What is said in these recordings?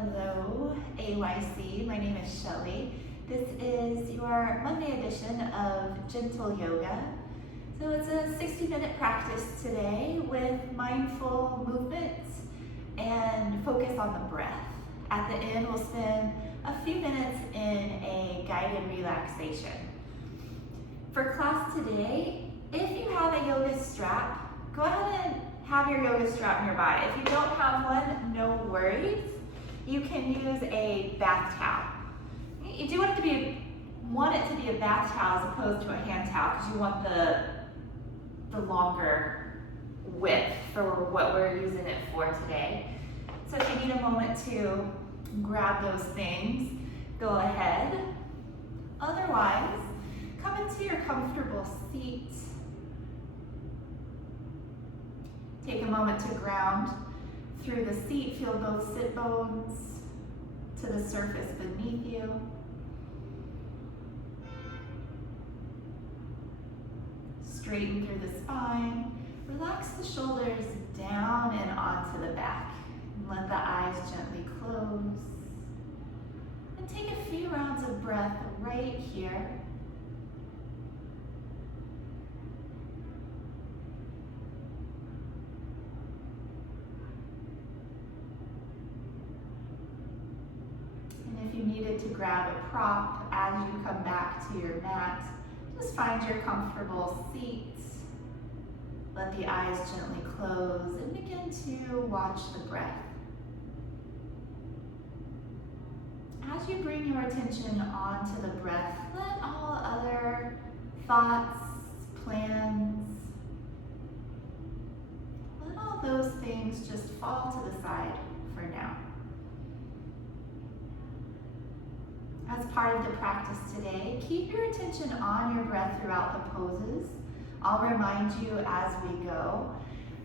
Hello, AYC. My name is Shelley. This is your Monday edition of Gentle Yoga. So it's a 60-minute practice today with mindful movements and focus on the breath. At the end, we'll spend a few minutes in a guided relaxation. For class today, if you have a yoga strap, go ahead and have your yoga strap nearby. If you don't have one, no worries. You can use a bath towel. You do want it to be a bath towel as opposed to a hand towel because you want the longer width for what we're using it for today. So if you need a moment to grab those things, go ahead. Otherwise, come into your comfortable seat. Take a moment to ground through the seat. Feel both sit bones to the surface beneath you. Straighten through the spine. Relax the shoulders down and onto the back. And let the eyes gently close. And take a few rounds of breath right here. If you needed to grab a prop as you come back to your mat, just find your comfortable seat. Let the eyes gently close and begin to watch the breath. As you bring your attention onto the breath, let all other thoughts, plans, let all those things just fall to the side for now. As part of the practice today, keep your attention on your breath throughout the poses. I'll remind you as we go.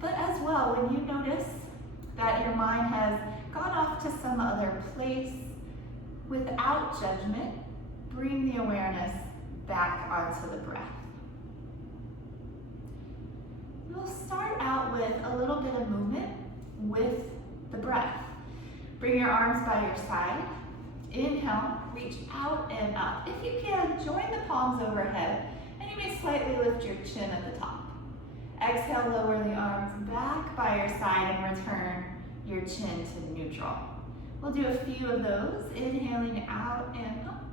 But as well, when you notice that your mind has gone off to some other place, without judgment, bring the awareness back onto the breath. We'll start out with a little bit of movement with the breath. Bring your arms by your side. Inhale, reach out and up. If you can, join the palms overhead, and you may slightly lift your chin at the top. Exhale, lower the arms back by your side and return your chin to neutral. We'll do a few of those, inhaling out and up.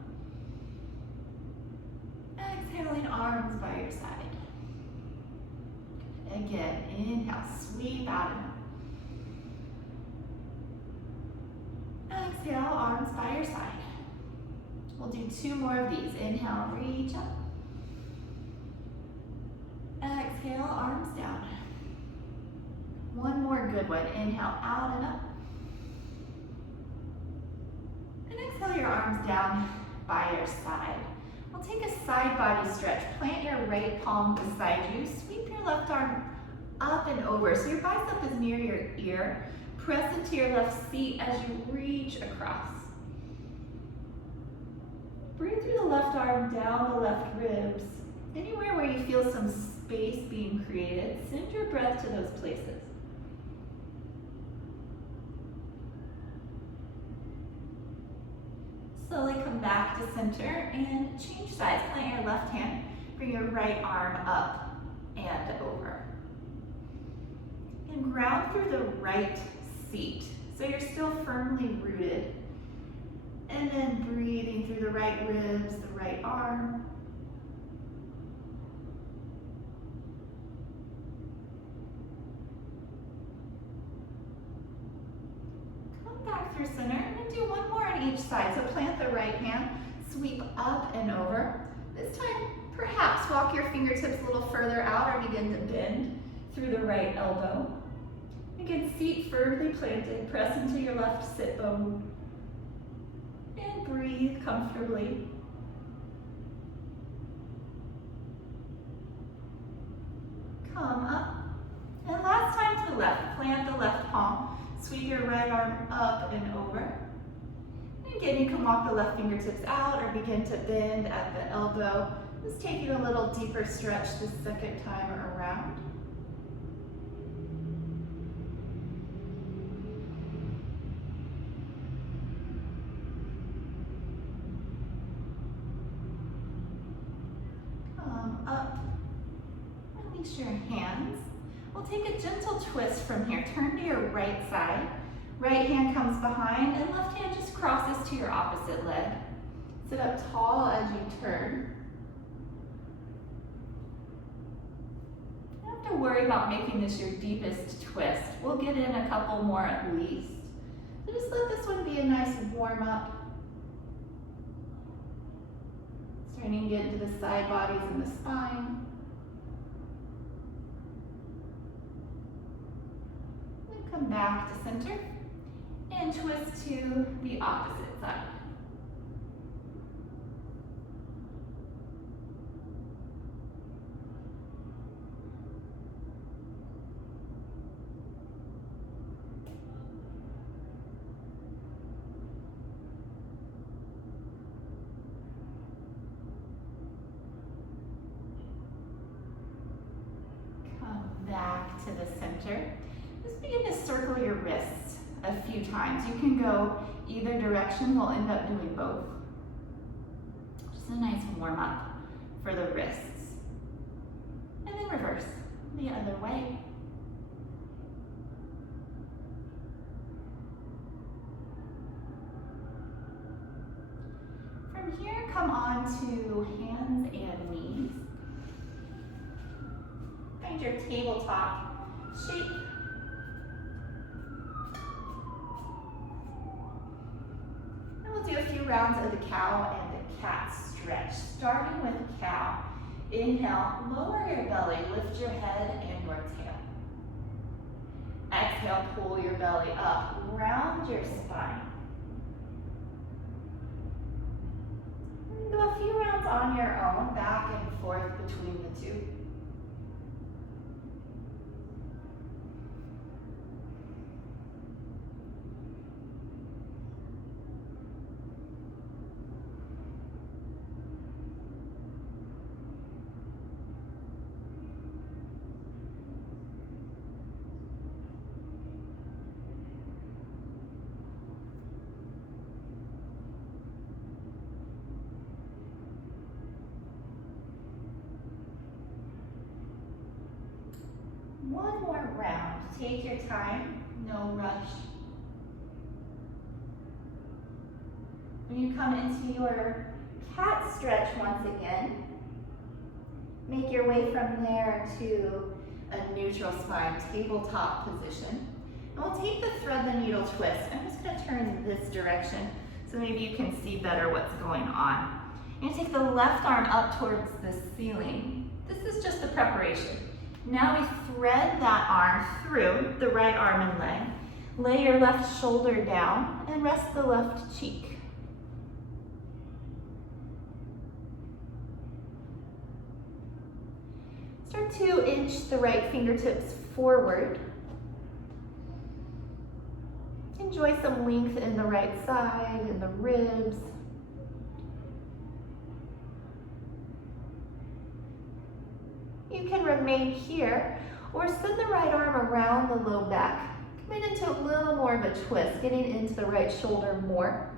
Exhaling, arms by your side. Again, inhale, sweep out and up. Exhale, arms by your side. We'll do two more of these. Inhale, reach up. Exhale, arms down. One more good one. Inhale, out and up. And exhale your arms down by your side. We'll take a side body stretch. Plant your right palm beside you. Sweep your left arm up and over. So your bicep is near your ear. Press into your left seat as you reach across. Bring through the left arm down the left ribs. Anywhere where you feel some space being created, send your breath to those places. Slowly come back to center and change sides. Plant your left hand, bring your right arm up and over. And ground through the right seat, so you're still firmly rooted. And then breathing through the right ribs, the right arm. Come back through center and do one more on each side. So plant the right hand, sweep up and over. This time, perhaps walk your fingertips a little further out or begin to bend through the right elbow. Again, feet firmly planted, press into your left sit bone. And breathe comfortably. Come up. And last time to the left. Plant the left palm. Sweep your right arm up and over. And again, you can walk the left fingertips out or begin to bend at the elbow. Just taking a little deeper stretch the second time around. up. Release your hands. We'll take a gentle twist from here. Turn to your right side. Right hand comes behind and left hand just crosses to your opposite leg. Sit up tall as you turn. You don't have to worry about making this your deepest twist. We'll get in a couple more at least. So just let this one be a nice warm up. Starting to get into the side bodies and the spine. Then come back to center and twist to the opposite side. Back to the center. Just begin to circle your wrists a few times. You can go either direction. We'll end up doing both. Just a nice warm up for the wrists. And then reverse the other way. From here, come on to hands and knees. Find your tabletop shape. And we'll do a few rounds of the cow and the cat stretch. Starting with cow. Inhale, lower your belly, lift your head and your tail. Exhale, pull your belly up, round your spine. Do a few rounds on your own, back and forth between the two. One more round. Take your time, no rush. When you come into your cat stretch once again, make your way from there to a neutral spine, tabletop position. And we'll take the thread the needle twist. I'm just going to turn this direction so maybe you can see better what's going on. You're going to take the left arm up towards the ceiling. This is just the preparation. Now we thread that arm through the right arm and leg. Lay your left shoulder down and rest the left cheek. Start to inch the right fingertips forward. Enjoy some length in the right side, in the ribs. You can remain here or send the right arm around the low back. Coming into a little more of a twist, getting into the right shoulder more.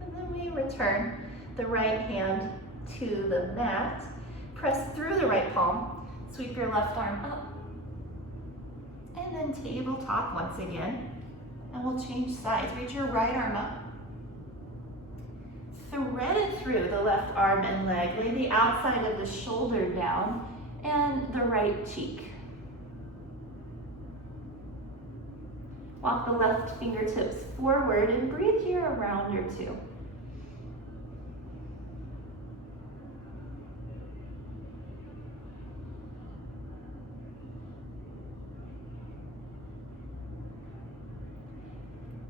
And then we return the right hand to the mat. Press through the right palm. Sweep your left arm up. And then tabletop once again. And we'll change sides. Reach your right arm up. Thread it through the left arm and leg. Lay the outside of the shoulder down and the right cheek. Walk the left fingertips forward and breathe here a round or two.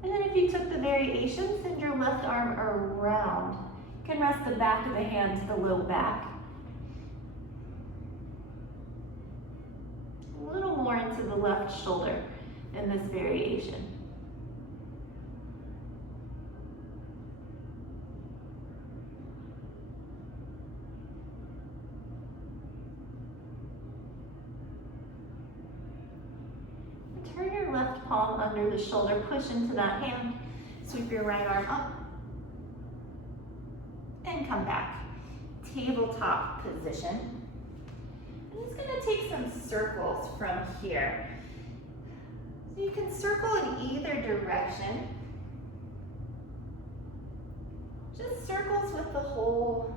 And then if you took the variation, send your left arm around. You can rest the back of the hand to the low back. A little more into the left shoulder in this variation. Turn your left palm palm under the shoulder, push into that hand, sweep your right arm up, and come back. Tabletop position. I'm just gonna take some circles from here. So you can circle in either direction. Just circles with the whole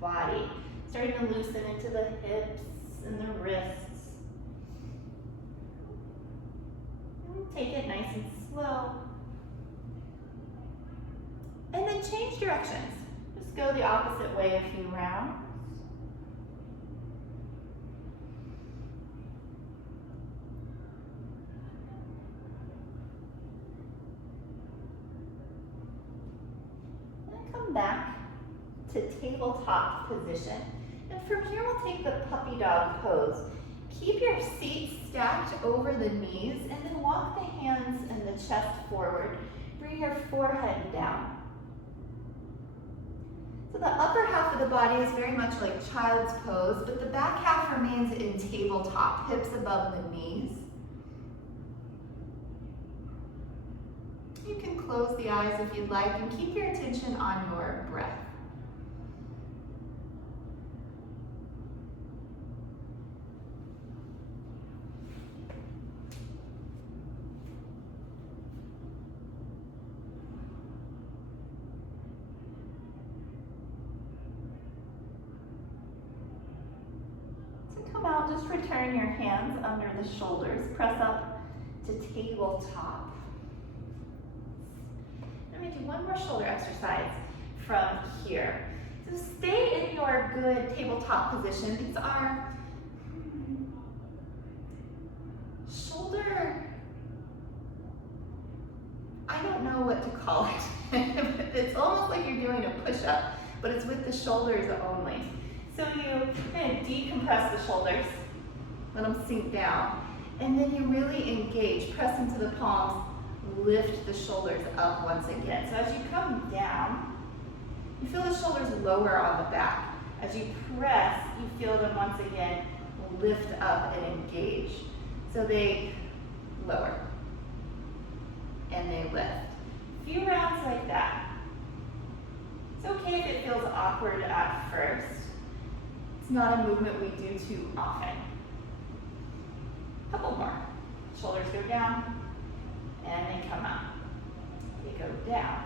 body, starting to loosen into the hips and the wrists. And take it nice and slow. And then change directions. Just go the opposite way a few rounds. And come back to tabletop position. And from here we'll take the puppy dog pose. Keep your seat stacked over the knees and then walk the hands and the chest forward. Bring your forehead down. So the upper half of the body is very much like child's pose, but the back half remains in tabletop, hips above the knees. You can close the eyes if you'd like and keep your attention on your breath. Just return your hands under the shoulders. Press up to tabletop. Let me do one more shoulder exercise from here. So stay in your good tabletop position. These are shoulder, I don't know what to call it. It's almost like you're doing a push-up, but it's with the shoulders only. So you kind of decompress the shoulders, let them sink down, and then you really engage, press into the palms, lift the shoulders up once again. So as you come down, you feel the shoulders lower on the back. As you press, you feel them once again lift up and engage. So they lower and they lift. A few rounds like that. It's okay if it feels awkward at first. It's not a movement we do too often. Couple more. Shoulders go down and they come up. They go down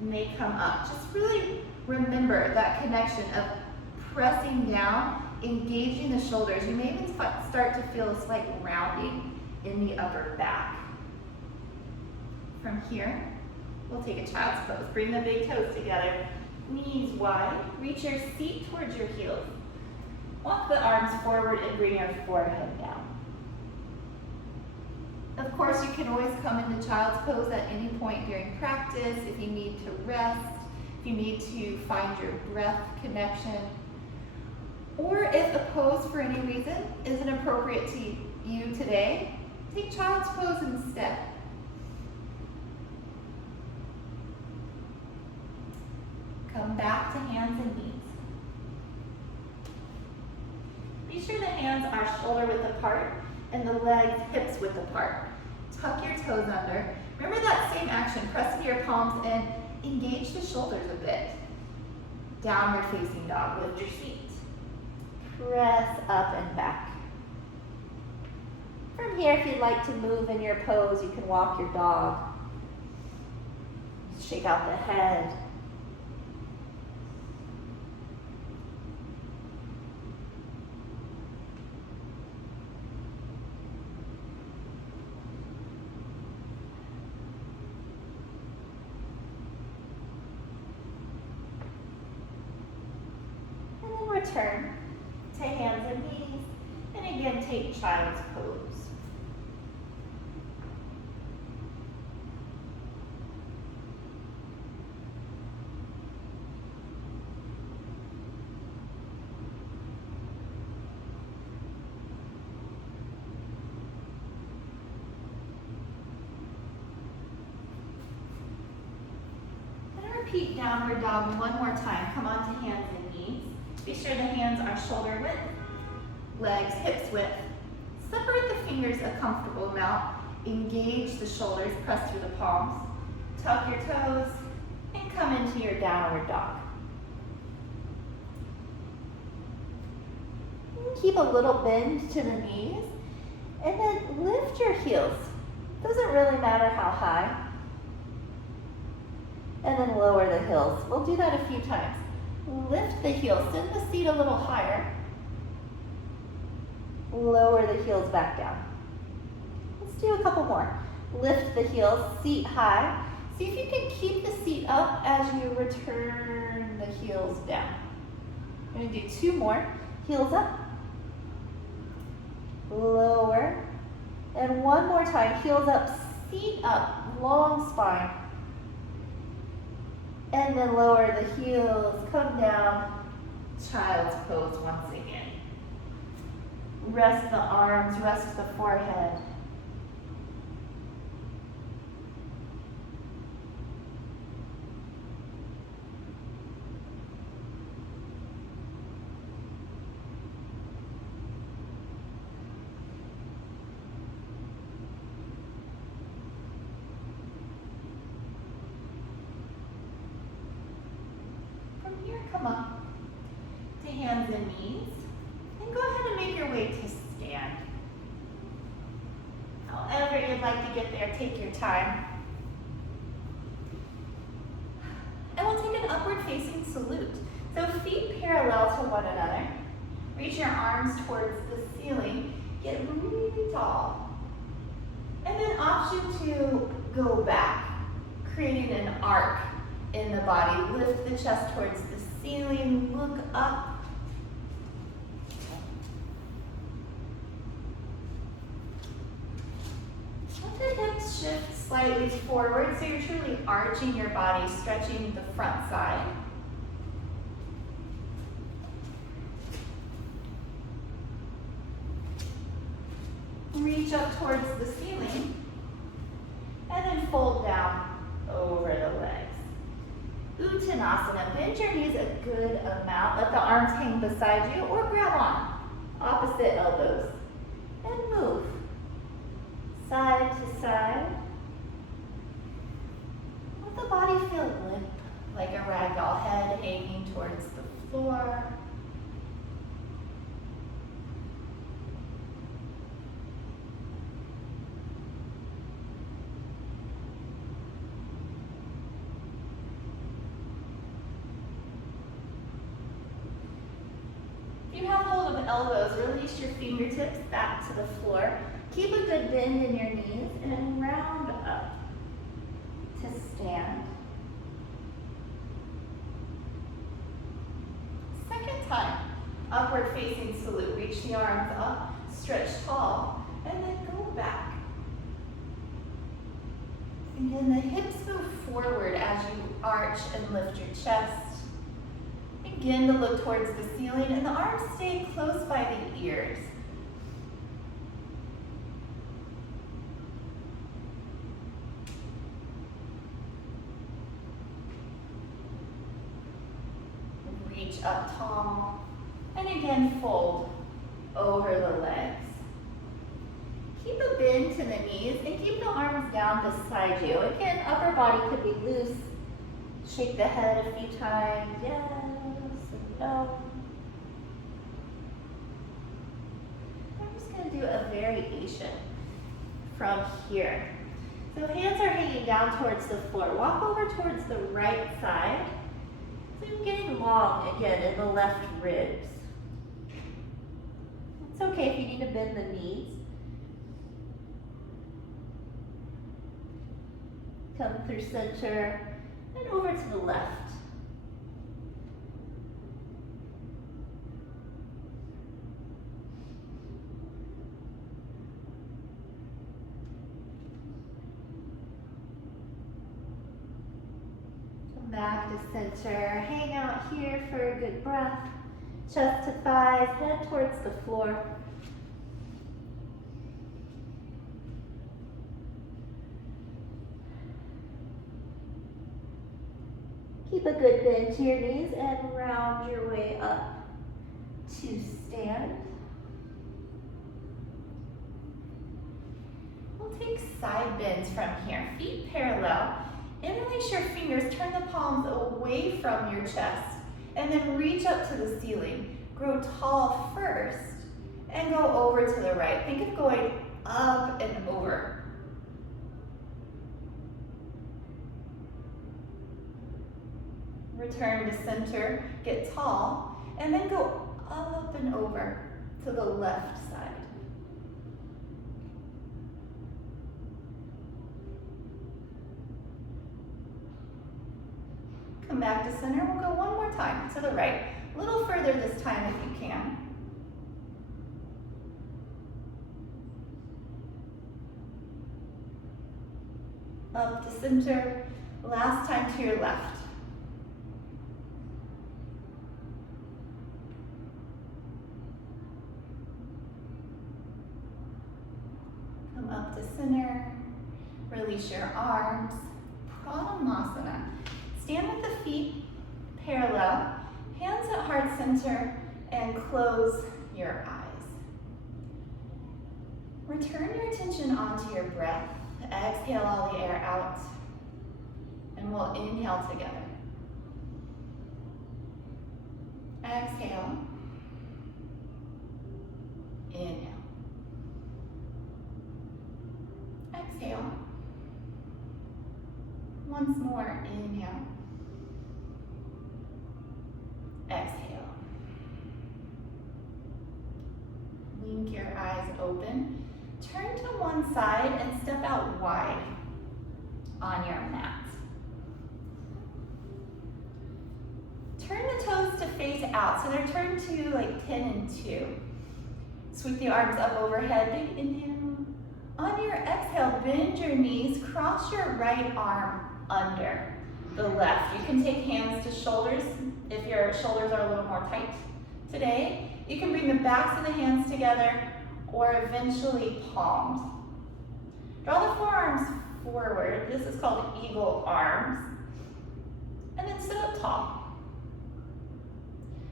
and they come up. Just really remember that connection of pressing down, engaging the shoulders. You may even start to feel a slight rounding in the upper back. From here, we'll take a child's pose. Bring the big toes together. Knees wide, reach your seat towards your heels. Walk the arms forward and bring your forehead down. Of course, you can always come into child's pose at any point during practice if you need to rest, if you need to find your breath connection, or if a pose for any reason isn't appropriate to you today, take child's pose instead. Come back to hands and knees. Be sure the hands are shoulder width apart and the legs hips width apart. Tuck your toes under. Remember that same action. Press into your palms and engage the shoulders a bit. Downward facing dog. Lift your feet. Press up and back. From here, if you'd like to move in your pose, you can walk your dog. Shake out the head. Return to hands and knees, and again take child's pose. And repeat downward dog one more time. Come on to hands and knees. Be sure the hands are shoulder width, legs hips width. Separate the fingers a comfortable amount Engage the shoulders, press through the palms, tuck your toes, and come into your downward dog. Keep a little bend to the knees, and then lift your heels. Doesn't really matter how high. And then lower the heels. We'll do that a few times. Lift the heels, send the seat a little higher. Lower the heels back down. Let's do a couple more. Lift the heels, seat high. See if you can keep the seat up as you return the heels down. We're gonna do 2 more. Heels up. Lower. And 1 more time. Heels up, seat up, long spine. And then lower the heels, come down, child's pose once again. Rest the arms, rest the forehead. Come up to hands and knees, and go ahead and make your way to stand. However you'd like to get there, take your time. And we'll take an upward facing salute. So feet parallel to one another. Reach your arms towards the ceiling, get really tall. And then option to go back, creating an arc in the body. Lift the chest towards the ceiling, look up. Let the hips shift slightly forward so you're truly arching your body, stretching the front side. Reach up towards the ceiling and then fold down over the legs. Uttanasana, bend your knees a good amount. Let the arms hang beside you or grab on. Opposite elbows. And move. Side to side. Let the body feel limp, like a ragdoll, head hanging towards the floor. Elbows, release your fingertips back to the floor. Keep a good bend in your knees and round up to stand. Second time, upward facing salute. Reach the arms up, stretch tall, and then go back. Again, the hips move forward as you arch and lift your chest. Begin to look towards the ceiling, and the arms stay close by the ears. Reach up tall, and again fold over the legs. Keep a bend to the knees, and keep the arms down beside you. Again, upper body could be loose. Shake the head a few times, yes. No. I'm just going to do a variation from here. So hands are hanging down towards the floor. Walk over towards the right side. So you're getting long again in the left ribs. It's okay if you need to bend the knees. Come through center and over to the left. Back to center, hang out here for a good breath. Chest to thighs, head towards the floor. Keep a good bend to your knees and round your way up to stand. We'll take side bends from here. Feet parallel. Interlace your fingers, turn the palms away from your chest, and then reach up to the ceiling. Grow tall first, and go over to the right. Think of going up and over. Return to center, get tall, and then go up and over to the left side. Come back to center. We'll go one more time to the right. A little further this time if you can. Up to center. Last time to your left. Come up to center. Release your arms. Pranayama. Stand with the feet parallel, hands at heart center, and close your eyes. Return your attention onto your breath. Exhale all the air out, and we'll inhale together. Exhale. Inhale. Exhale. Once more, inhale. Exhale. Wink your eyes open. Turn to one side and step out wide on your mat. Turn the toes to face out, so they're turned to like 10 and 2. Sweep the arms up overhead, big inhale. On your exhale, bend your knees, cross your right arm under the left. You can take hands to shoulders if your shoulders are a little more tight today. You can bring the backs of the hands together or eventually palms. Draw the forearms forward. This is called eagle arms. And then sit up tall.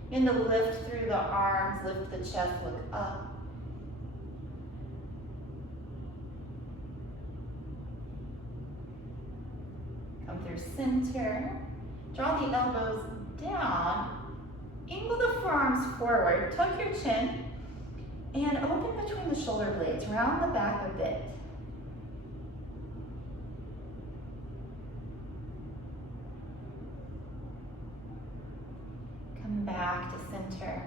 Begin to lift through the arms, lift the chest, look up. Come through center. Draw the elbows down. Angle the forearms forward. Tuck your chin. And open between the shoulder blades. Round the back a bit. Come back to center.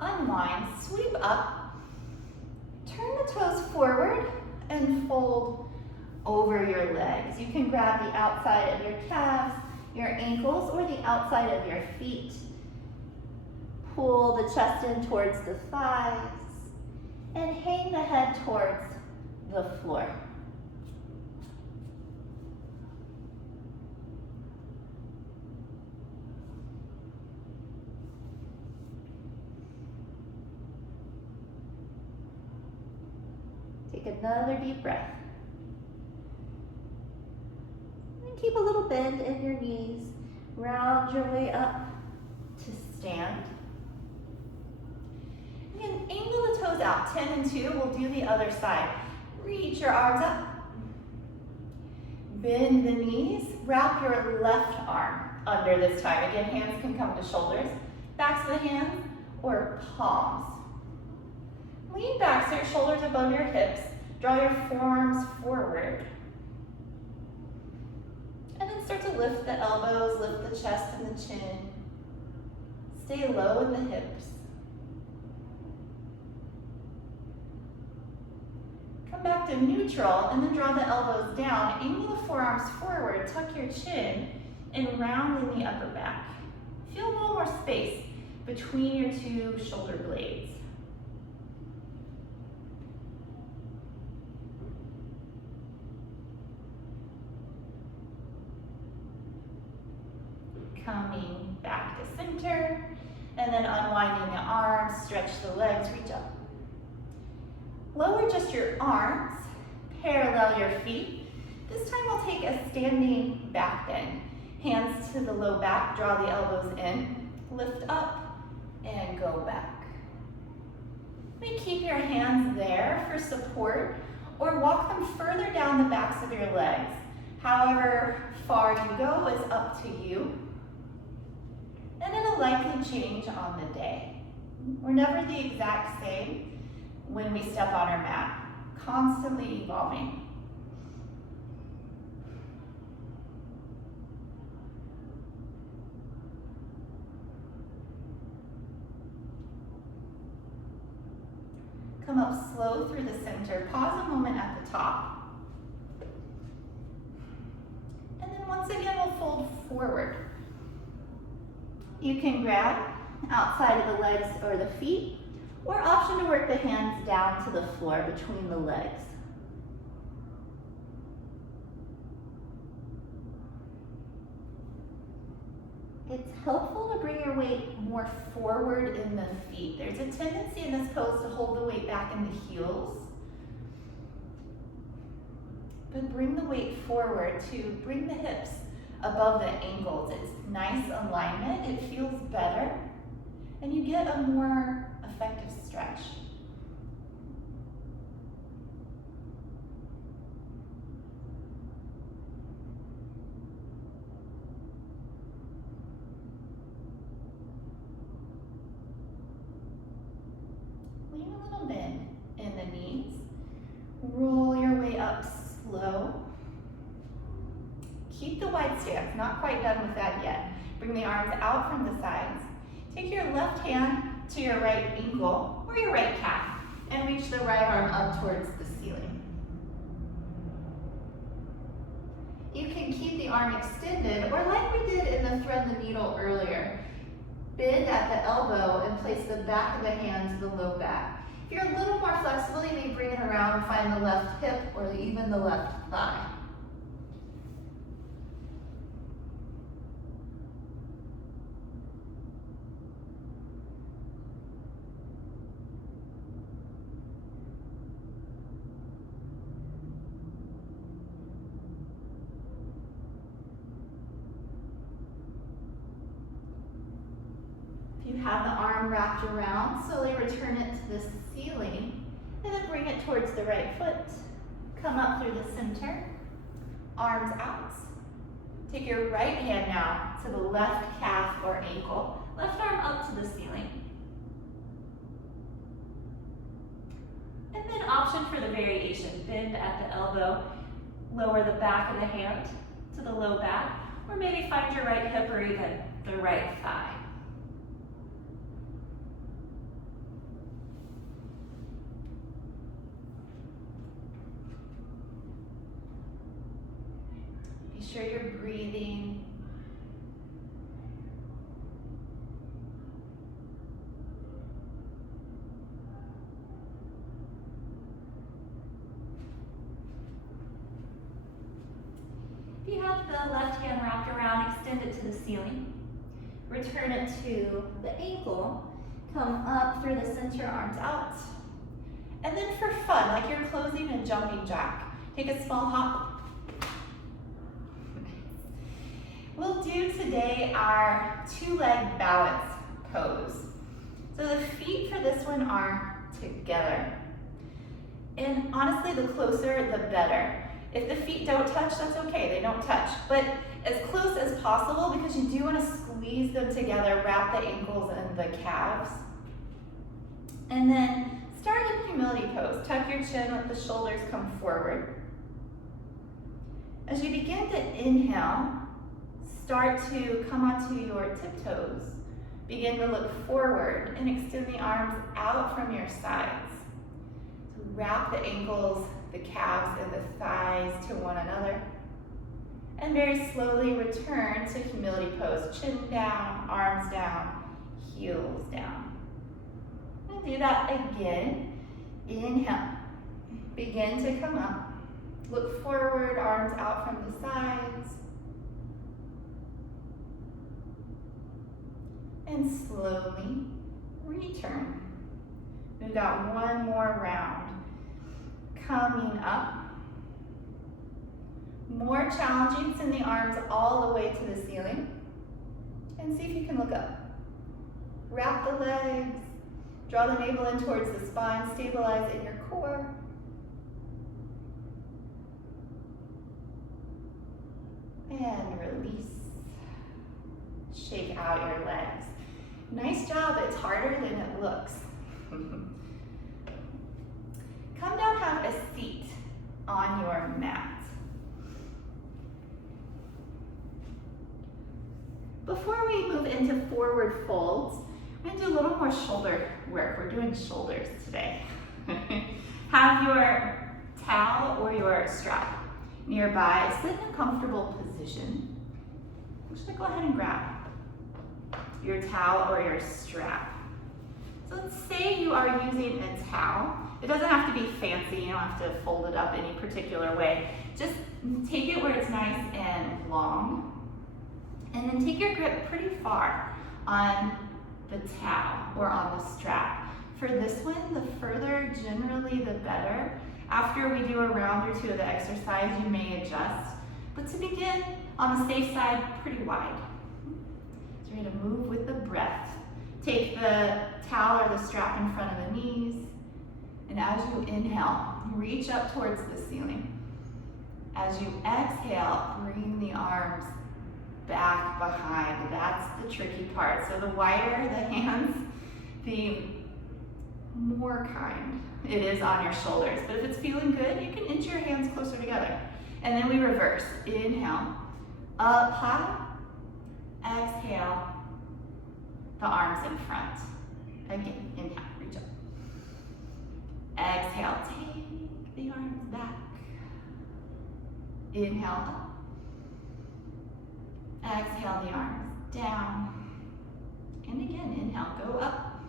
Unwind. Sweep up. Turn the toes forward and fold over your legs. You can grab the outside of your calves, your ankles, or the outside of your feet. Pull the chest in towards the thighs and hang the head towards the floor. Take another deep breath. And keep a little bend in your knees. Round your way up to stand. And angle the toes out, 10 and 2. We'll do the other side. Reach your arms up. Bend the knees. Wrap your left arm under this time. Again, hands can come to shoulders. Backs of the hands or palms. Lean back so your shoulders above your hips. Draw your forearms forward. And then start to lift the elbows, lift the chest and the chin. Stay low in the hips. Come back to neutral and then draw the elbows down. Angle the forearms forward, tuck your chin, and round in the upper back. Feel a little more space between your two shoulder blades. Coming back to center, and then unwinding the arms, stretch the legs, reach up. Lower just your arms, parallel your feet. This time we'll take a standing back bend. Hands to the low back, draw the elbows in, lift up, and go back. You may keep your hands there for support, or walk them further down the backs of your legs. However far you go is up to you. And it'll likely change on the day. We're never the exact same when we step on our mat, constantly evolving. Come up slow through the center. Pause a moment at the top. And then once again, we'll fold forward. You can grab outside of the legs or the feet, or option to work the hands down to the floor between the legs. It's helpful to bring your weight more forward in the feet. There's a tendency in this pose to hold the weight back in the heels. But bring the weight forward to bring the hips above the ankles. It's nice alignment, it feels better, and you get a more effective stretch. Leave a little bend in the knees. Roll your way up slow. Keep the wide stance, not quite done with that yet. Bring the arms out from the sides. Take your left hand to your right ankle or your right calf and reach the right arm up towards the ceiling. You can keep the arm extended, or like we did in the thread the needle earlier, bend at the elbow and place the back of the hand to the low back. If you're a little more flexible, you may bring it around and find the left hip or even the left thigh. You have the arm wrapped around, slowly return it to the ceiling, and then bring it towards the right foot. Come up through the center, arms out. Take your right hand now to the left calf or ankle, left arm up to the ceiling. And then option for the variation, bend at the elbow, lower the back of the hand to the low back, or maybe find your right hip or even the right thigh. Be sure you're breathing. If you have the left hand wrapped around, extend it to the ceiling. Return it to the ankle. Come up through the center, arms out. And then for fun, like you're closing a jumping jack, take a small hop. We'll do today our two-leg balance pose. So the feet for this one are together. And honestly, the closer, the better. If the feet don't touch, that's okay, they don't touch. But as close as possible, because you do want to squeeze them together, wrap the ankles and the calves. And then start in humility pose. Tuck your chin, let the shoulders come forward. As you begin to inhale, start to come onto your tiptoes. Begin to look forward and extend the arms out from your sides. So wrap the ankles, the calves, and the thighs to one another. And very slowly return to humility pose. Chin down, arms down, heels down. And do that again. Inhale. Begin to come up. Look forward, arms out from the sides. And slowly return. We've got one more round. Coming up. More challenging, send the arms all the way to the ceiling. And see if you can look up. Wrap the legs. Draw the navel in towards the spine. Stabilize in your core. And release. Shake out your legs. Nice job, it's harder than it looks. Come down, have a seat on your mat. Before we move into forward folds, we're going to do a little more shoulder work. We're doing shoulders today. Have your towel or your strap nearby. Sit in a comfortable position. I'm just going to go ahead and grab your towel or your strap. So let's say you are using a towel. It doesn't have to be fancy. You don't have to fold it up any particular way. Just take it where it's nice and long. And then take your grip pretty far on the towel or on the strap. For this one, the further generally the better. After we do a round or two of the exercise, you may adjust. But to begin, on the safe side, pretty wide. So you're gonna move with the breath. Take the towel or the strap in front of the knees. And as you inhale, reach up towards the ceiling. As you exhale, bring the arms back behind. That's the tricky part. So the wider the hands, the more kind it is on your shoulders. But if it's feeling good, you can inch your hands closer together. And then we reverse. Inhale, up high. Exhale, the arms in front. Again, inhale, reach up. Exhale, take the arms back. Inhale, up. Exhale the arms down. And again, inhale, go up.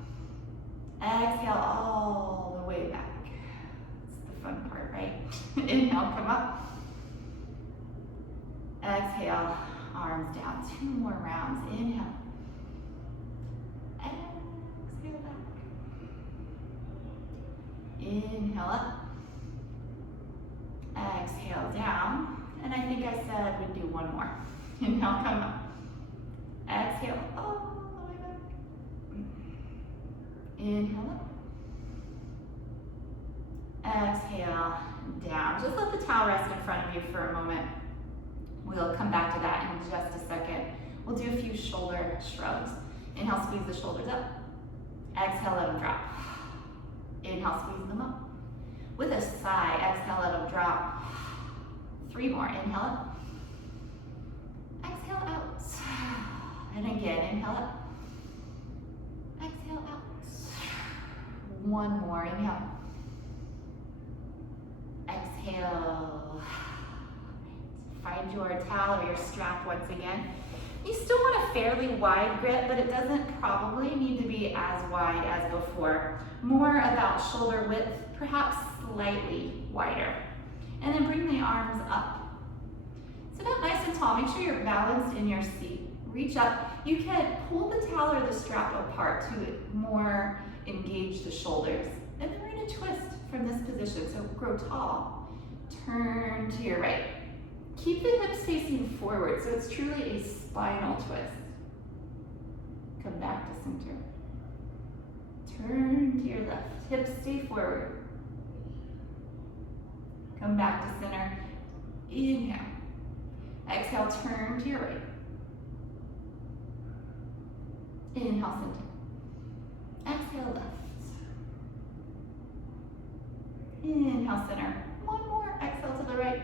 Exhale all the way back. That's the fun part, right? Inhale, come up. Exhale, arms down. 2 more rounds. Inhale. Exhale back. Inhale up. Exhale down. And I think I said we'd do 1 more. Inhale, come up. Exhale, all the way back. Inhale up. Exhale, down. Just let the towel rest in front of you for a moment. We'll come back to that in just a second. We'll do a few shoulder shrugs. Inhale, squeeze the shoulders up. Exhale, let them drop. Inhale, squeeze them up. With a sigh, exhale, let them drop. 3 more. Inhale up. Exhale out. And again, inhale up. Exhale out. 1 more. Inhale. Exhale. Find your towel or your strap once again. You still want a fairly wide grip, but it doesn't probably need to be as wide as before. More about shoulder width, perhaps slightly wider. And then bring the arms up. Sit up nice and tall. Make sure you're balanced in your seat. Reach up. You can pull the towel or the strap apart to more engage the shoulders. And then we're going to twist from this position. So grow tall. Turn to your right. Keep the hips facing forward, so it's truly a spinal twist. Come back to center. Turn to your left. Hips stay forward. Come back to center. Inhale. Exhale, turn to your right. Inhale, center. Exhale, left. Inhale, center. 1 more. Exhale to the right.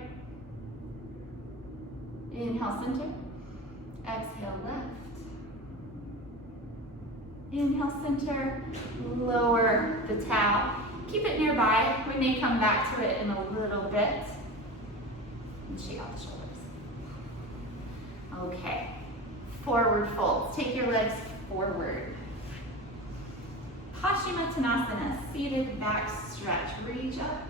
Inhale, center. Exhale, left. Inhale, center. Lower the towel. Keep it nearby. We may come back to it in a little bit. And shake out the shoulders. Okay. Forward folds. Take your legs forward. Paschimottanasana, seated back stretch. Reach up.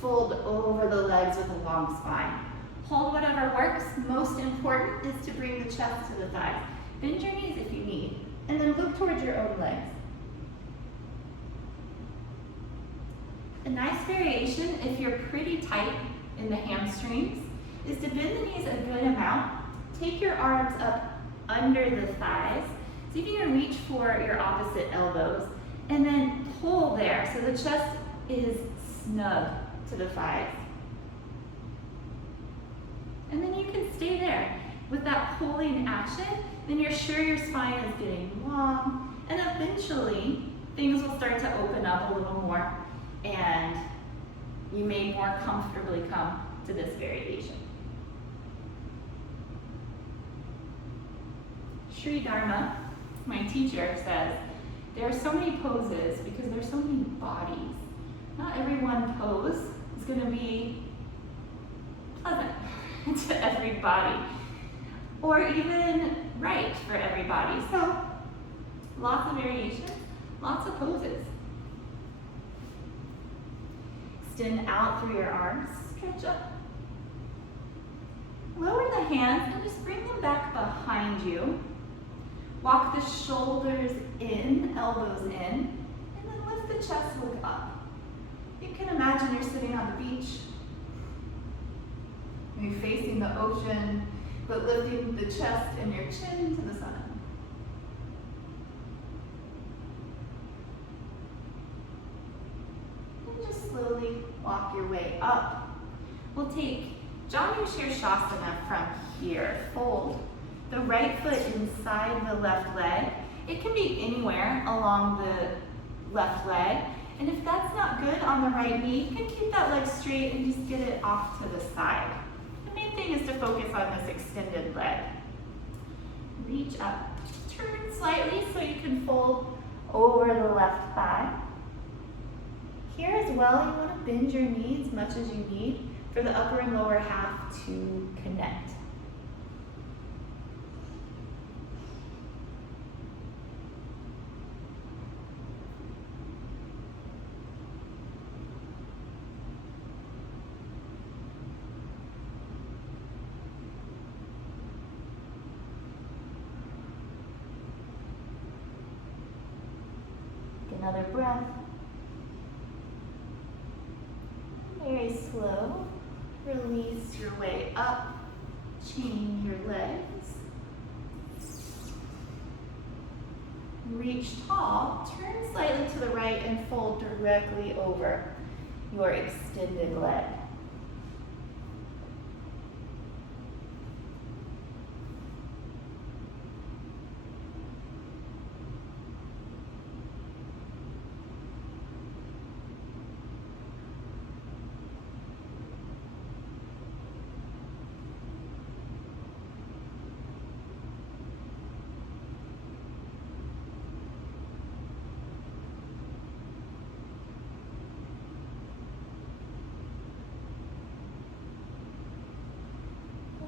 Fold over the legs with a long spine. Hold whatever works. Most important is to bring the chest to the thighs. Bend your knees if you need. And then look towards your own legs. A nice variation, if you're pretty tight in the hamstrings, is to bend the knees a good amount. Take your arms up under the thighs. See if you can reach for your opposite elbows. And then pull there so the chest is snug to the thighs. And then you can stay there. with that pulling action, then you're sure your spine is getting long, and eventually things will start to open up a little more, and you may more comfortably come to this variation. Sri Dharma, my teacher, says there are so many poses because there's so many bodies. Not every one pose is going to be pleasant to every body, or even right for everybody. So, lots of variations, lots of poses. Extend out through your arms, stretch up. Lower the hands and just bring them back behind you. Walk the shoulders in, elbows in, and then lift the chest, look up. You can imagine you're sitting on the beach, maybe facing the ocean, but lifting the chest and your chin to the sun. And just slowly walk your way up. We'll take Shavasana from here. Fold the right foot inside the left leg. It can be anywhere along the left leg. And if that's not good on the right knee, you can keep that leg straight and just get it off to the side. The main thing is to focus on this extended leg. Reach up. Turn slightly so you can fold over the left thigh. Here as well, you want to bend your knee as much as you need for the upper and lower half to connect. Another breath. Very slow. Release your way up. Chain your legs. Reach tall. Turn slightly to the right and fold directly over your extended leg.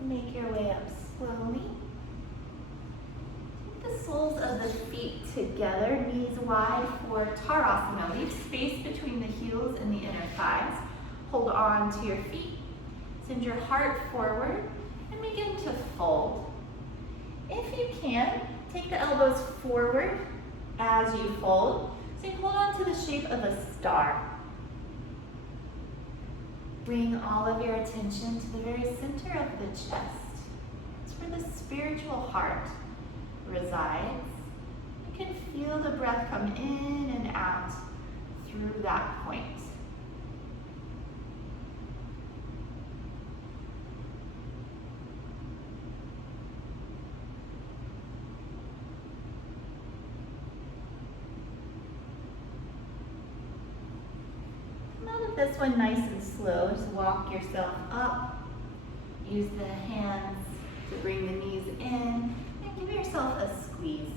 Make your way up slowly. Take the soles of the feet together, knees wide for Tarasana. Leave space between the heels and the inner thighs. Hold on to your feet. Send your heart forward and begin to fold. If you can, take the elbows forward as you fold. So you hold on to the shape of a star. Bring all of your attention to the very center of the chest. It's where the spiritual heart resides. You can feel the breath come in and out through that point. This one nice and slow. Just walk yourself up. Use the hands to bring the knees in and give yourself a squeeze.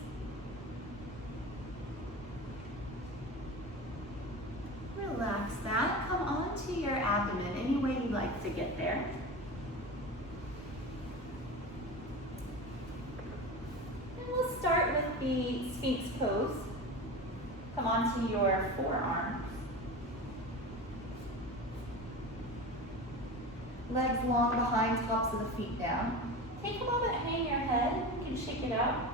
Relax that. Come onto your abdomen any way you'd like to get there. And we'll start with the Sphinx pose. Come onto your forearms. Legs long behind, tops of the feet down. Take a moment, hang your head. You can shake it out.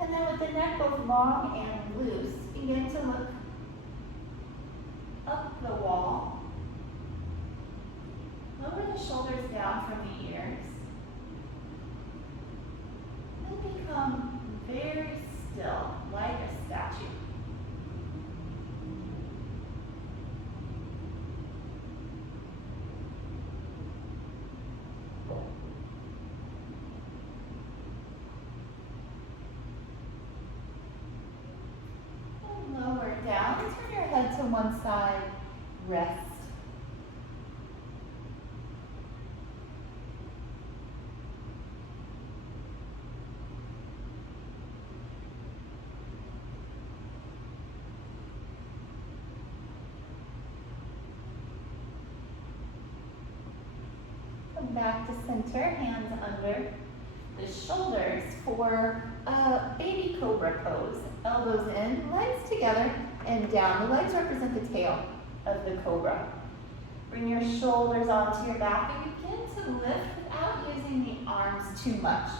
And then with the neck both long and loose, begin to look up the wall. Lower the shoulders down from the ears. And become very still, like a statue. one side, rest. Come back to center, hands under the shoulders for a baby Cobra Pose. Elbows in, legs together, and down. The legs represent the tail of the cobra. Bring your shoulders onto your back and begin to lift without using the arms too much.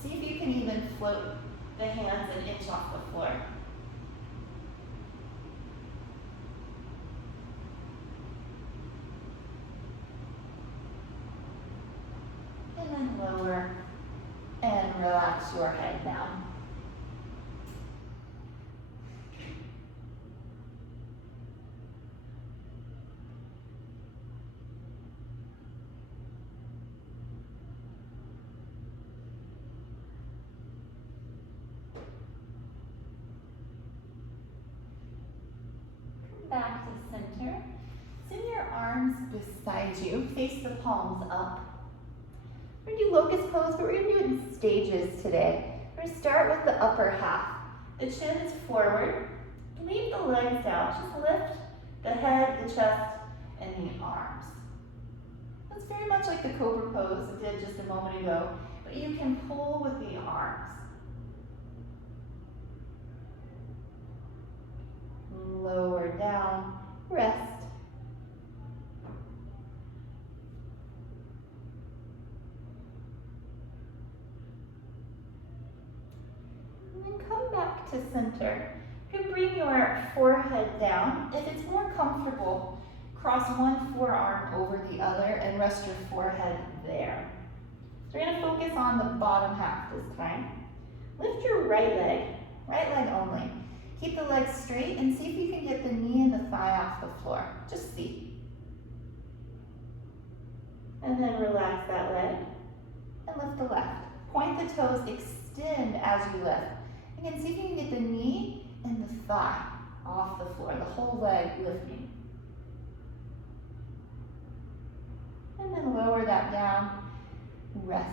See if you can even float the hands an inch off the floor. And then lower and relax your head down. Come back to center. Send your arms beside you. Face the palms up. We're going to do locust pose, but we're going to do it in stages today. We're going to start with the upper half. The chin is forward. Leave the legs down. Just lift the head, the chest, and the arms. That's very much like the Cobra Pose I did just a moment ago, but you can pull with the arms. Lower down, rest. Come back to center. You can bring your forehead down. If it's more comfortable, cross one forearm over the other and rest your forehead there. So we're going to focus on the bottom half this time. Lift your right leg only. Keep the legs straight and see if you can get the knee and the thigh off the floor. Just see. And then relax that leg and lift the left. Point the toes, extend as you lift. Again, see if you can get the knee and the thigh off the floor, the whole leg lifting. And then lower that down, rest.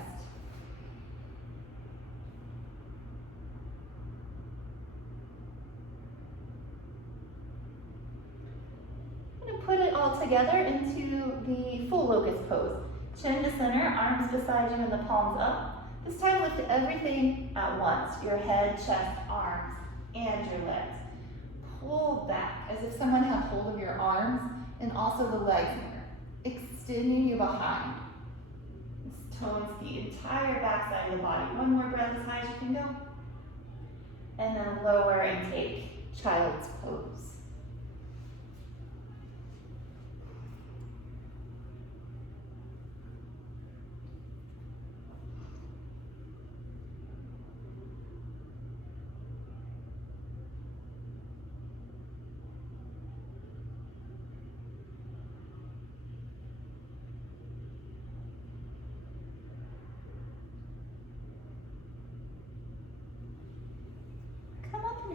I'm going to put it all together into the full locust pose. Chin to center, arms beside you and the palms up. This time lift everything at once, your head, chest, arms, and your legs. Pull back as if someone had hold of your arms and also the legs here, extending you behind. This tones the entire backside of the body. One more breath as high as you can go. And then lower and take child's pose.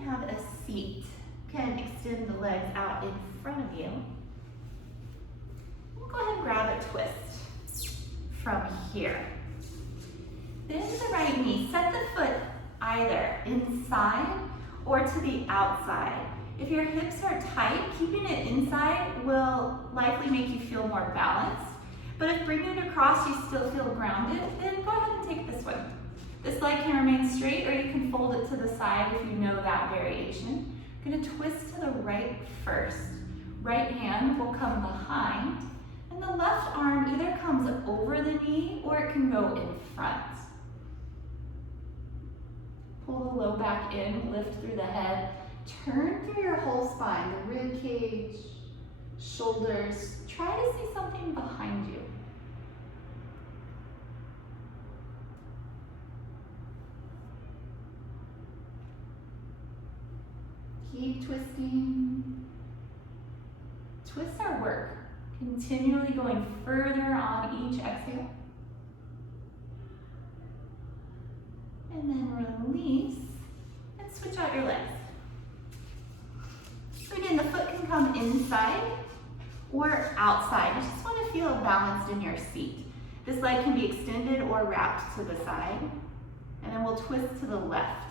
Have a seat. You can extend the legs out in front of you. We'll go ahead and grab a twist from here. Bend the right knee. Set the foot either inside or to the outside. If your hips are tight, keeping it inside will likely make you feel more balanced. But if bringing it across you still feel grounded, then go ahead and take this one. This leg can remain straight, or you can fold it to the side if you know that variation. You're going to twist to the right first. Right hand will come behind, and the left arm either comes over the knee or it can go in front. Pull the low back in, lift through the head, turn through your whole spine, the rib cage, shoulders. Try to see something behind you. Keep twisting. Twists our work, continually going further on each exhale. And then release and switch out your legs. So again, the foot can come inside or outside. You just want to feel balanced in your seat. This leg can be extended or wrapped to the side. And then we'll twist to the left.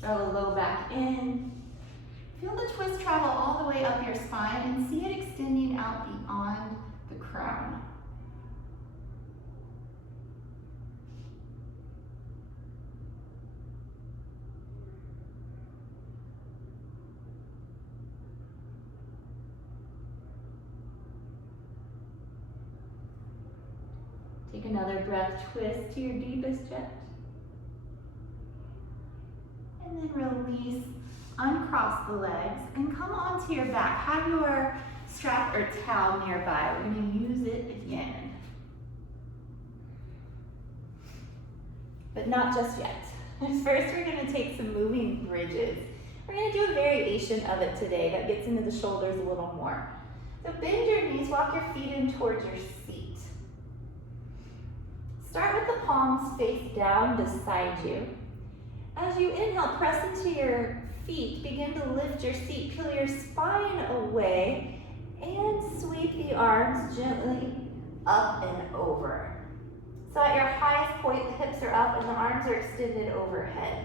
Draw the low back in. Feel the twist travel all the way up your spine and see it extending out beyond the crown. Take another breath, twist to your deepest depth. And then release, uncross the legs, and come onto your back. Have your strap or towel nearby. We're going to use it again. But not just yet. First, we're going to take some moving bridges. We're going to do a variation of it today that gets into the shoulders a little more. So bend your knees, walk your feet in towards your seat. Start with the palms face down beside you. As you inhale, press into your feet, begin to lift your seat, peel your spine away, and sweep the arms gently up and over. So at your highest point, the hips are up and the arms are extended overhead.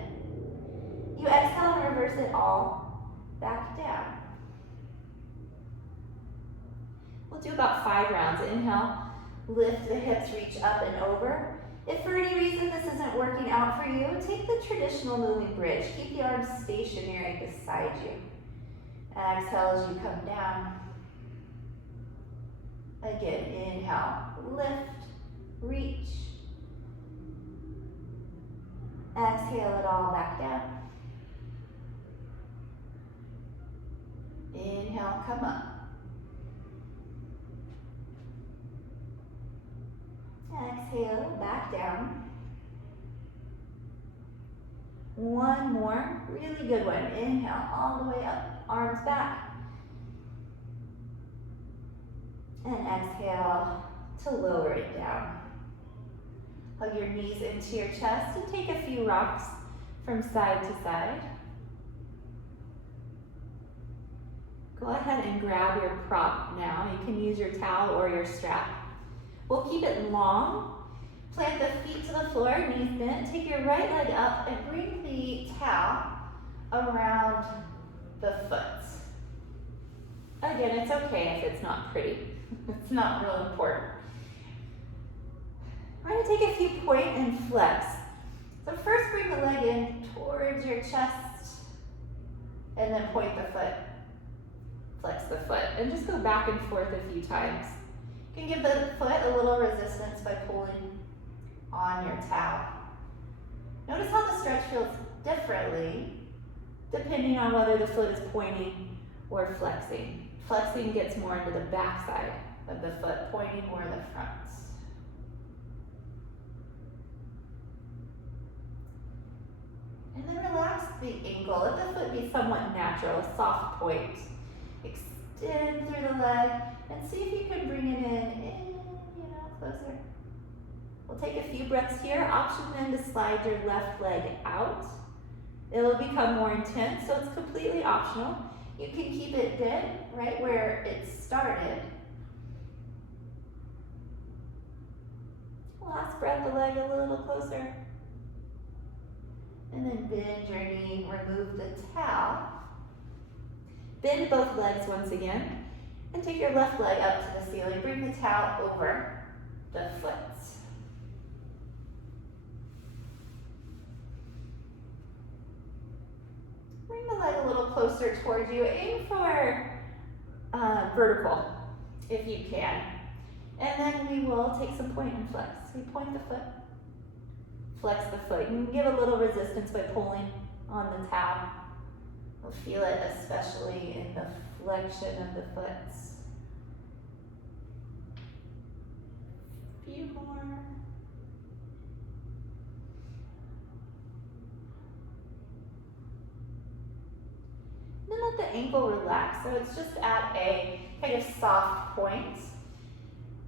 You exhale and reverse it all back down. We'll do about 5 rounds. Inhale, lift the hips, reach up and over. If for any reason this isn't working out for you, take the traditional moving bridge. Keep the arms stationary beside you. Exhale as you come down. Again, inhale, lift, reach. Exhale it all back down. Inhale, come up. Exhale, back down. One more, really good one. Inhale, all the way up, arms back. And exhale to lower it down. Hug your knees into your chest and take a few rocks from side to side. Go ahead and grab your prop now. You can use your towel or your strap. We'll keep it long. Plant the feet to the floor, knees bent. Take your right leg up and bring the towel around the foot. Again, it's okay if it's not pretty. It's not real important. We're going to take a few point and flex. So first bring the leg in towards your chest and then point the foot. Flex the foot and just go back and forth a few times. You can give the foot a little resistance by pulling on your towel. Notice how the stretch feels differently depending on whether the foot is pointing or flexing. Flexing gets more into the back side of the foot, pointing more the front. And then relax the ankle. Let the foot be somewhat natural, a soft point. Extend through the leg and see if you can bring it in, closer. We'll take a few breaths here. Option then to slide your left leg out. It'll become more intense, so it's completely optional. You can keep it bent right where it started. Last breath, the leg a little closer. And then bend your knee, remove the towel. Bend both legs once again. And take your left leg up to the ceiling. Bring the towel over the foot. Bring the leg a little closer towards you. Aim for vertical, if you can. And then we will take some point and flex. We point the foot, flex the foot. You can give a little resistance by pulling on the towel. You'll feel it especially in the flexion of the foot. A few more. Then let the ankle relax. So it's just at a kind of soft point.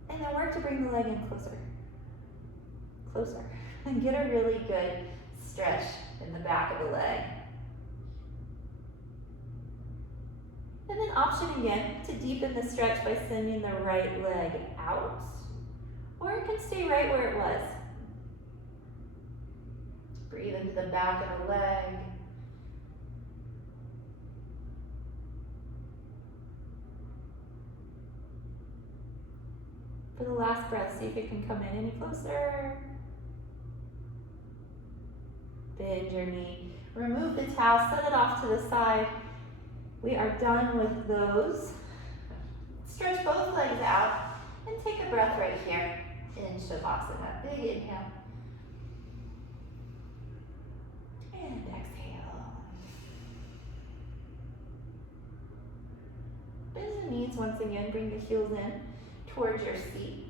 And then work to bring the leg in closer. closer. And get a really good stretch in the back of the leg. And then option again to deepen the stretch by sending the right leg out, or it can stay right where it was. Breathe into the back of the leg. For the last breath, see if it can come in any closer. Bend your knee. Remove the towel, set it off to the side. We are done with those. Stretch both legs out and take a breath right here in Shavasana. Big inhale. And exhale. Bend the knees once again. Bring the heels in towards your seat.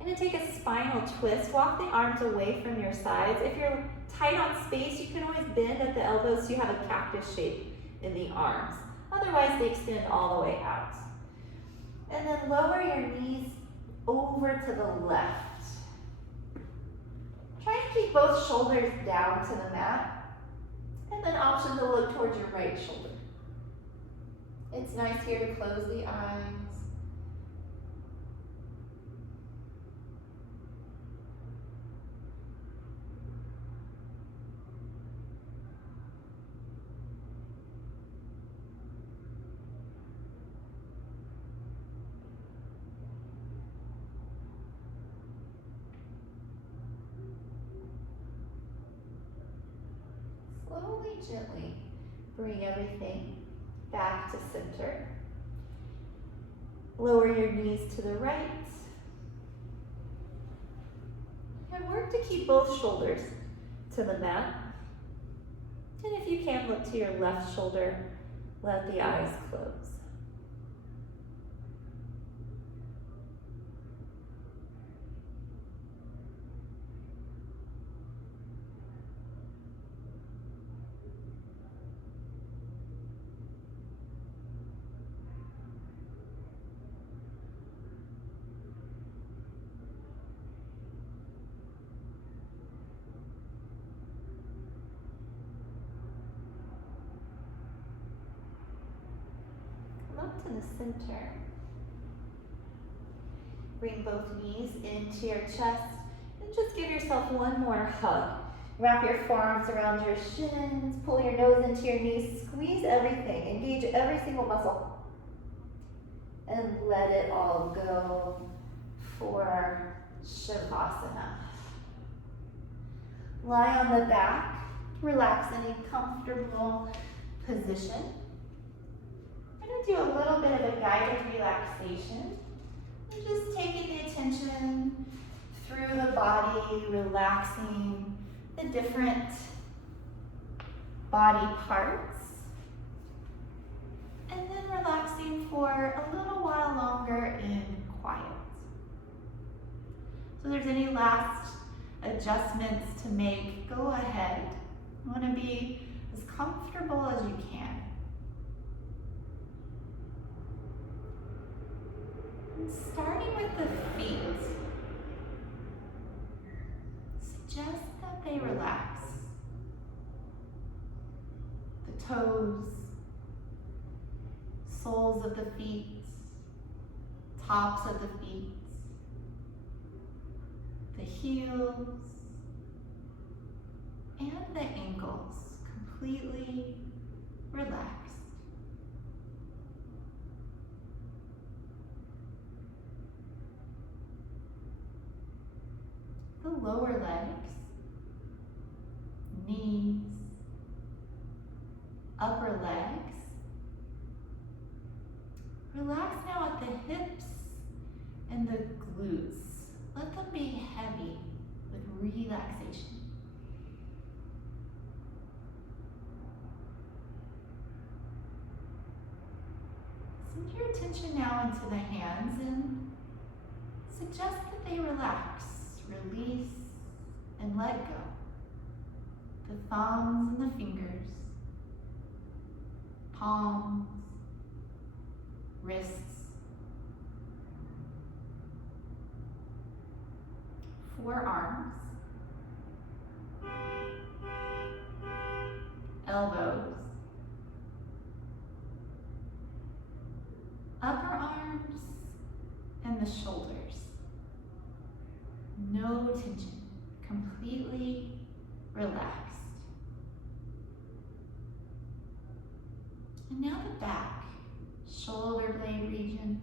And then take a spinal twist. Walk the arms away from your sides. If you're tight on space, you can always bend at the elbows so you have a cactus shape in the arms. Otherwise, they extend all the way out. And then lower your knees over to the left. Try to keep both shoulders down to the mat. And then option to look towards your right shoulder. It's nice here to close the eyes. Slowly, gently bring everything back to center. Lower your knees to the right. And work to keep both shoulders to the mat. And if you can, look to your left shoulder. Let the eyes close. Up to the center. Bring both knees into your chest and just give yourself one more hug. Wrap your forearms around your shins, pull your nose into your knees, squeeze everything, engage every single muscle, and let it all go for Shavasana. Lie on the back, relax in a comfortable position. Do a little bit of a guided relaxation. And just taking the attention through the body, relaxing the different body parts. And then relaxing for a little while longer in quiet. So if there's any last adjustments to make, go ahead. You want to be as comfortable as you can. Starting with the feet, suggest that they relax. The toes, soles of the feet, tops of the feet, the heels, and the ankles completely relaxed. The lower legs, knees, upper legs. Relax now at the hips and the glutes. Let them be heavy with relaxation. Send your attention now into the hands and suggest that they relax. Release and let go. The thumbs and the fingers, palms, wrists, forearms, elbows, upper arms, and the shoulders. No tension, completely relaxed. And now the back, shoulder blade region,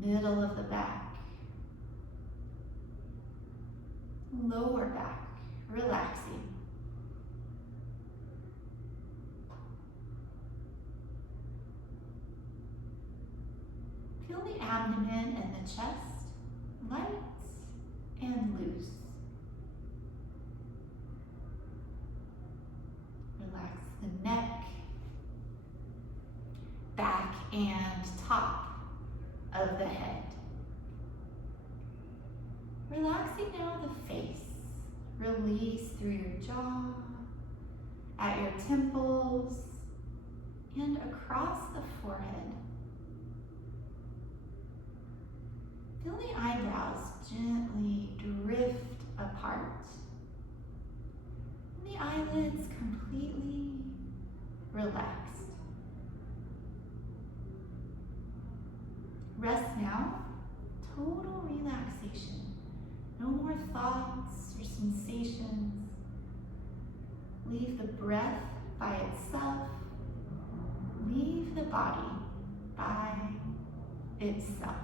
middle of the back, lower back, relaxing. Feel the abdomen and the chest, light and loose. Relax the neck, back and top of the head. Relaxing now the face. Release through your jaw, at your temples, and across the forehead. Feel the eyebrows gently drift apart. And the eyelids completely relaxed. Rest now. Total relaxation. No more thoughts or sensations. Leave the breath by itself. Leave the body by itself.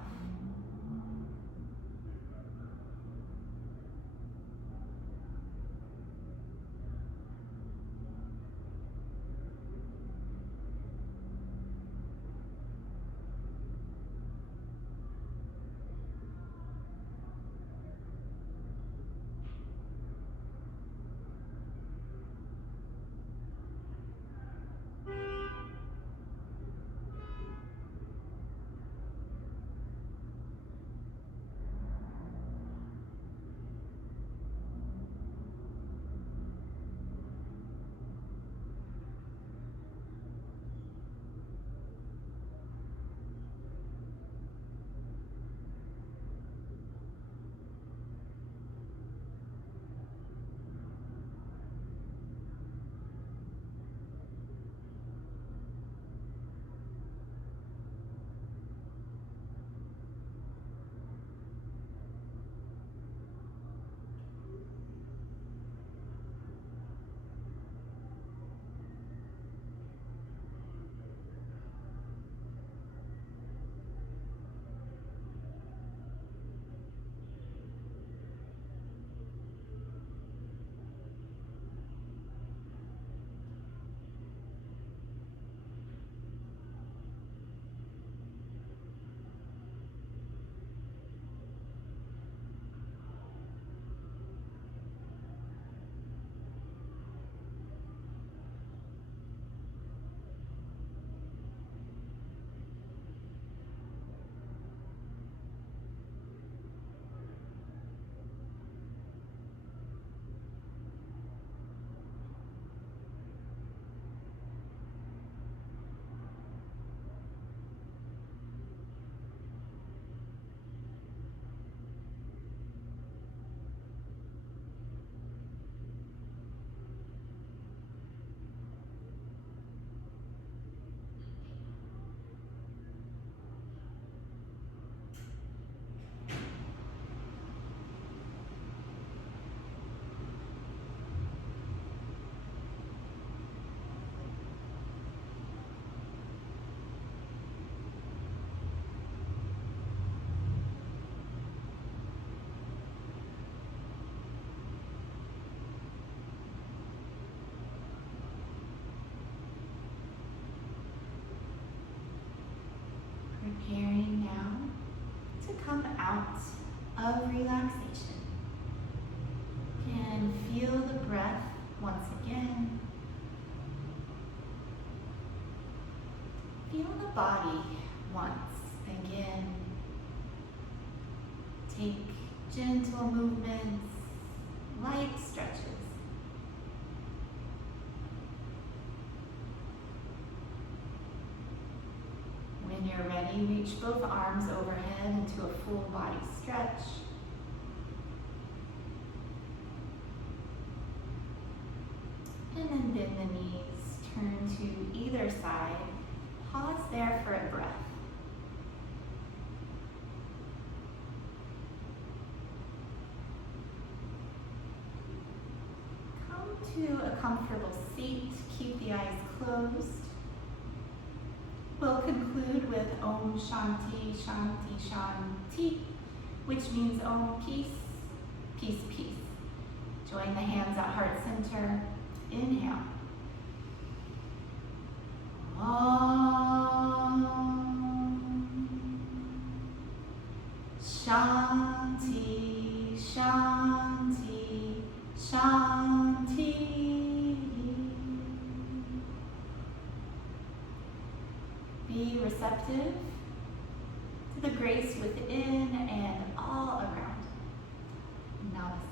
Preparing now to come out of relaxation. Can feel the breath once again. Feel the body once again. Take gentle movements, light stretches. When you're ready, reach both arms overhead into a full body stretch. and then bend the knees, turn to either side. Pause there for a breath. Come to a comfortable seat. Keep the eyes closed. We'll conclude with Om Shanti Shanti Shanti, which means Om peace, peace, peace. Join the hands at heart center. Inhale. Om Shanti Shanti Shanti. Be receptive to the grace within and all around. Namaste.